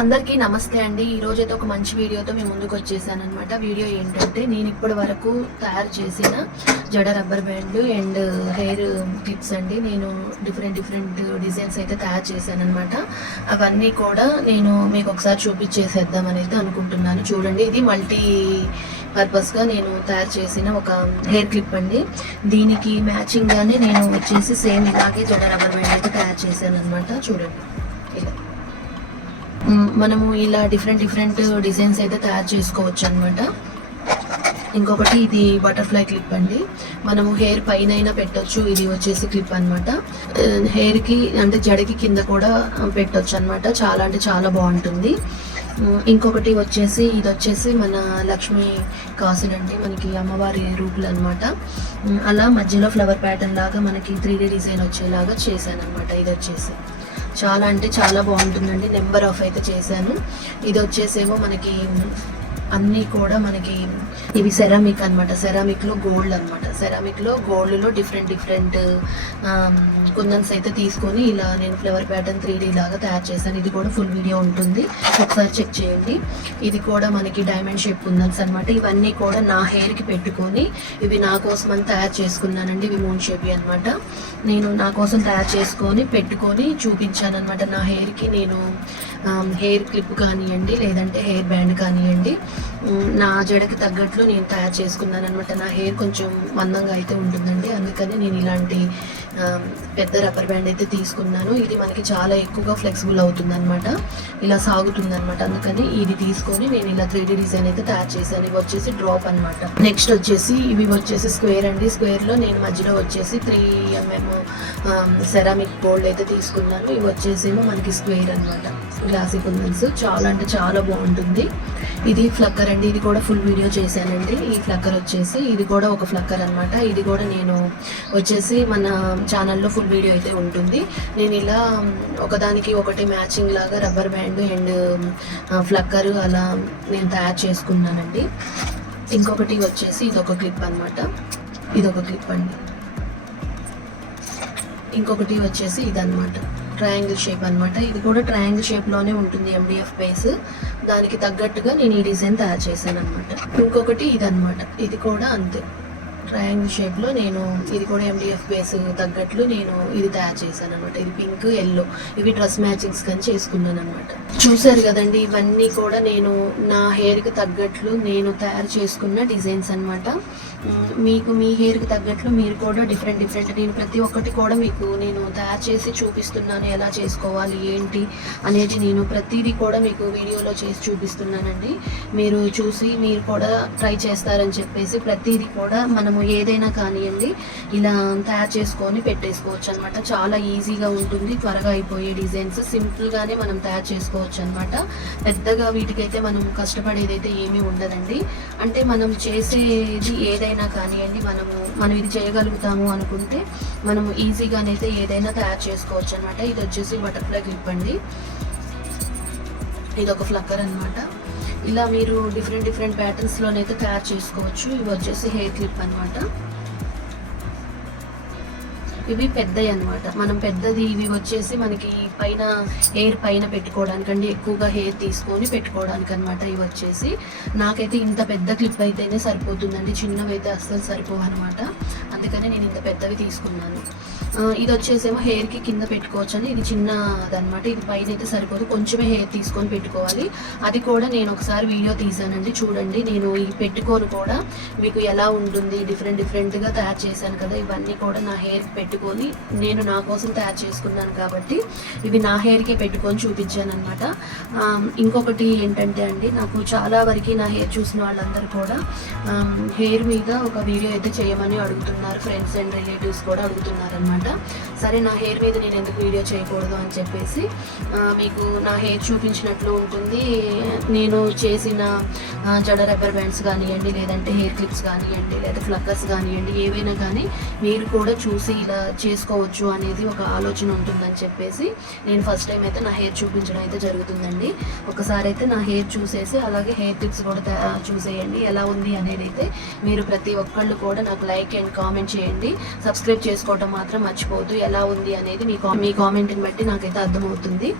అందరికీ నమస్తే అండి. ఈ రోజైతే అయితే ఒక మంచి వీడియోతో మేము ముందుకు వచ్చేసాను అనమాట వీడియో ఏంటంటే నేను ఇప్పటి వరకు తయారు చేసిన జడ rubber band and hair clips అండి. నేను డిఫరెంట్ డిఫరెంట్ డిజైన్స్ అయితే తయారు చేశాను అనమాట అవన్నీ కూడా నేను మీకు ఒకసారి చూపించేసేద్దామని అయితే అనుకుంటున్నాను. చూడండి ఇది మల్టీ పర్పస్గా నేను తయారు చేసిన ఒక హెయిర్ క్లిప్ అండి. దీనికి మ్యాచింగ్గానే నేను వచ్చేసి సేమ్ ఇలాగే జడ రబ్బర్ బ్యాండ్ అయితే తయారు చేశాను అనమాట చూడండి. మనము ఇలా డిఫరెంట్ డిఫరెంట్ డిజైన్స్ అయితే తయారు చేసుకోవచ్చు అనమాట ఇంకొకటి ఇది బటర్ఫ్లై క్లిప్ అండి. మనము హెయిర్ పైన అయినా పెట్టొచ్చు ఇది వచ్చేసి క్లిప్ అనమాట హెయిర్కి అంటే జడకి కింద కూడా పెట్టొచ్చు అనమాట చాలా అంటే చాలా బాగుంటుంది. ఇంకొకటి వచ్చేసి ఇది వచ్చేసి మన లక్ష్మీ కాసులు అండి. మనకి అమ్మవారి రూపులు అనమాట అలా మధ్యలో ఫ్లవర్ ప్యాటర్న్ లాగా మనకి త్రీ డిజైన్ వచ్చేలాగా చేశాను అనమాట ఇది వచ్చేసి. చాలా అంటే చాలా బాగుంటుందండి. నెంబర్ ఆఫ్ అయితే చేశాను. ఇది వచ్చేసేమో మనకి అన్నీ కూడా మనకి ఇవి సెరామిక్ అనమాట సెరామిక్లో గోల్డ్ అనమాట సెరామిక్లో గోల్డ్లో డిఫరెంట్ డిఫరెంట్ కుందన్స్ అయితే తీసుకొని ఇలా నేను ఫ్లవర్ ప్యాటర్న్ త్రీ లాగా తయారు చేశాను. ఇది కూడా ఫుల్ వీడియో ఉంటుంది. ఒకసారి చెక్ చేయండి. ఇది కూడా మనకి డైమండ్ షేప్ కుందన్స్ అనమాట ఇవన్నీ కూడా నా హెయిర్కి పెట్టుకొని ఇవి నా కోసం అని తయారు చేసుకున్నానండి ఇవి మూన్ షేప్ అనమాట నేను నా కోసం తయారు చేసుకొని పెట్టుకొని చూపించాను అనమాట నా హెయిర్కి నేను హెయిర్ క్లిప్ కానివ్వండి లేదంటే హెయిర్ బ్యాండ్ కానివ్వండి నా జడకి తగ్గట్లు నేను తయారు చేసుకున్నాను అనమాట నా హెయిర్ కొంచెం మందంగా అయితే ఉంటుందండి. అందుకని నేను ఇలాంటి పెద్ద రబ్బర్ బ్యాండ్ అయితే తీసుకున్నాను. ఇది మనకి చాలా ఎక్కువగా ఫ్లెక్సిబుల్ అవుతుంది అనమాట ఇలా సాగుతుంది అనమాట అందుకని ఇది తీసుకొని నేను ఇలా త్రీ డిజైన్ అయితే తయారు చేశాను. ఇవి వచ్చేసి డ్రాప్ అనమాట నెక్స్ట్ వచ్చేసి ఇవి వచ్చేసి స్క్వేర్ అండి. స్క్వేర్లో నేను మధ్యలో వచ్చేసి త్రీ ఎంఎం సెరామిక్ బోల్డ్ అయితే తీసుకున్నాను. ఇవి వచ్చేసేమో మనకి స్క్వేర్ అనమాట గ్లాసీ కుందన్స్ చాలా అంటే చాలా బాగుంటుంది. ఇది ఫ్లక్కర్ అండి. ఇది కూడా ఫుల్ వీడియో చేశానండి. ఈ ఫ్లక్కర్ వచ్చేసి ఇది కూడా ఒక ఫ్లక్కర్ అనమాట ఇది కూడా నేను వచ్చేసి మన ఛానల్లో ఫుల్ వీడియో అయితే ఉంటుంది. నేను ఇలా ఒకదానికి ఒకటి మ్యాచింగ్ లాగా రబ్బర్ బ్యాండ్ అండ్ ఫ్లక్కర్ అలా నేను తయారు చేసుకున్నానండి. ఇంకొకటి వచ్చేసి ఇది ఒక క్లిప్ అనమాట ఇది ఒక క్లిప్ అండి. ఇంకొకటి వచ్చేసి ఇదనమాట ట్రయాంగిల్ షేప్ అన్నమాట. ఇది కూడా ట్రయాంగిల్ షేప్లోనే ఉంటుంది ఎండిఎఫ్ బేస్ దానికి తగ్గట్టుగా నేను ఈ డిజైన్ తయారు చేశాను అనమాట ఇంకొకటి ఇదనమాట ఇది కూడా అంతే. ట్రయాంగిల్ షేప్లో నేను ఇది కూడా ఎండిఎఫ్ బేస్ తగ్గట్లు నేను ఇది తయారు చేశాను అనమాట ఇది పింక్ ఎల్లో ఇవి డ్రెస్ మ్యాచింగ్స్ కానీ చేసుకున్నాను అనమాట చూసారు కదండి ఇవన్నీ కూడా నేను నా హెయిర్కి తగ్గట్లు నేను తయారు చేసుకున్న డిజైన్స్ అనమాట మీకు మీ హెయిర్కి తగ్గట్లు మీరు కూడా డిఫరెంట్ డిఫరెంట్ నేను ప్రతి ఒక్కటి కూడా మీకు నేను తయారు చేసి చూపిస్తున్నాను ఎలా చేసుకోవాలి ఏంటి అనేది నేను ప్రతిదీ కూడా మీకు వీడియోలో చేసి చూపిస్తున్నానండి. మీరు చూసి మీరు కూడా ట్రై చేస్తారని చెప్పేసి ప్రతిదీ కూడా మనము ఏదైనా కానివ్వండి ఇలా తయారు చేసుకొని పెట్టేసుకోవచ్చు అనమాట చాలా ఈజీగా ఉంటుంది త్వరగా అయిపోయే డిజైన్స్. సింపుల్గానే మనం తయారు చేసుకోవచ్చు అనమాట పెద్దగా వీటికైతే మనం కష్టపడేదైతే ఏమీ ఉండదండి. అంటే మనం చేసేది ఏదైనా కానివ్వండి మనము మనం ఇది చేయగలుగుతాము అనుకుంటే మనం ఈజీగానైతే ఏదైనా తయారు చేసుకోవచ్చు అనమాట ఇది వచ్చేసి బటర్ఫ్లై క్లిప్ అండి. ఇది ఒక ఫ్లక్కర్ అనమాట ఇలా మీరు డిఫరెంట్ డిఫరెంట్ ప్యాటర్న్స్లోనైతే తయారు చేసుకోవచ్చు. ఇవి వచ్చేసి హెయిర్ క్లిప్ అనమాట ఇవి పెద్దవి అనమాట మనం పెద్దది ఇవి వచ్చేసి మనకి పైన హెయిర్ పైన పెట్టుకోవడానికండి ఎక్కువగా హెయిర్ తీసుకొని పెట్టుకోవడానికి అనమాట ఇవి వచ్చేసి. నాకైతే ఇంత పెద్ద క్లిప్ అయితేనే సరిపోతుందండి. చిన్నవి అయితే అస్సలు సరిపోవు అనమాట అందుకని నేను ఇంత పెద్దవి తీసుకున్నాను. ఇది వచ్చేసేమో హెయిర్కి కింద పెట్టుకోవచ్చు అని ఇది చిన్నదనమాట ఇది పైన అయితే సరిపోదు. కొంచెమే హెయిర్ తీసుకొని పెట్టుకోవాలి. అది కూడా నేను ఒకసారి వీడియో తీసానండి చూడండి. నేను ఈ పెట్టుకొని కూడా. మీకు ఎలా ఉంటుంది? డిఫరెంట్ డిఫరెంట్గా తయారు చేశాను కదా. ఇవన్నీ కూడా నా హెయిర్కి పెట్టుకొని నేను నా కోసం తయారు చేసుకున్నాను కాబట్టి ఇవి నా హెయిర్కే పెట్టుకొని చూపించాను అనమాట ఇంకొకటి ఏంటంటే అండి నాకు చాలా వరకు నా హెయిర్ చూసిన వాళ్ళందరూ కూడా హెయిర్ మీద ఒక వీడియో అయితే చేయమని అడుగుతున్నారు ఫ్రెండ్స్ అండ్ రిలేటివ్స్ కూడా అడుగుతున్నారు అనమాట సరే నా హెయిర్ మీద నేను ఎందుకు వీడియో చేయకూడదు అని చెప్పేసి మీకు నా హెయిర్ చూపించినట్లు ఉంటుంది. నేను చేసిన జడ రబ్బర్ బ్యాండ్స్ కానివ్వండి లేదంటే హెయిర్ క్లిప్స్ కానివ్వండి లేదా ఫ్లక్కర్స్ కానివ్వండి ఏవైనా కానీ మీరు కూడా చూసి ఇలా చేసుకోవచ్చు అనేది ఒక ఆలోచన ఉంటుందని చెప్పేసి నేను ఫస్ట్ టైం అయితే నా హెయిర్ చూపించడం అయితే జరుగుతుందండి. ఒకసారి అయితే నా హెయిర్ చూసేసి అలాగే హెయిర్ టిప్స్ కూడా చూసేయండి. ఎలా ఉంది అనేది అయితే మీరు ప్రతి ఒక్కళ్ళు కూడా నాకు లైక్ అండ్ కామెంట్ చేయండి. సబ్స్క్రైబ్ చేసుకోవడం మాత్రం మర్చిపోవద్దు. ఎలా ఉంది అనేది మీ మీ కామెంట్ని బట్టి నాకైతే అర్థమవుతుంది.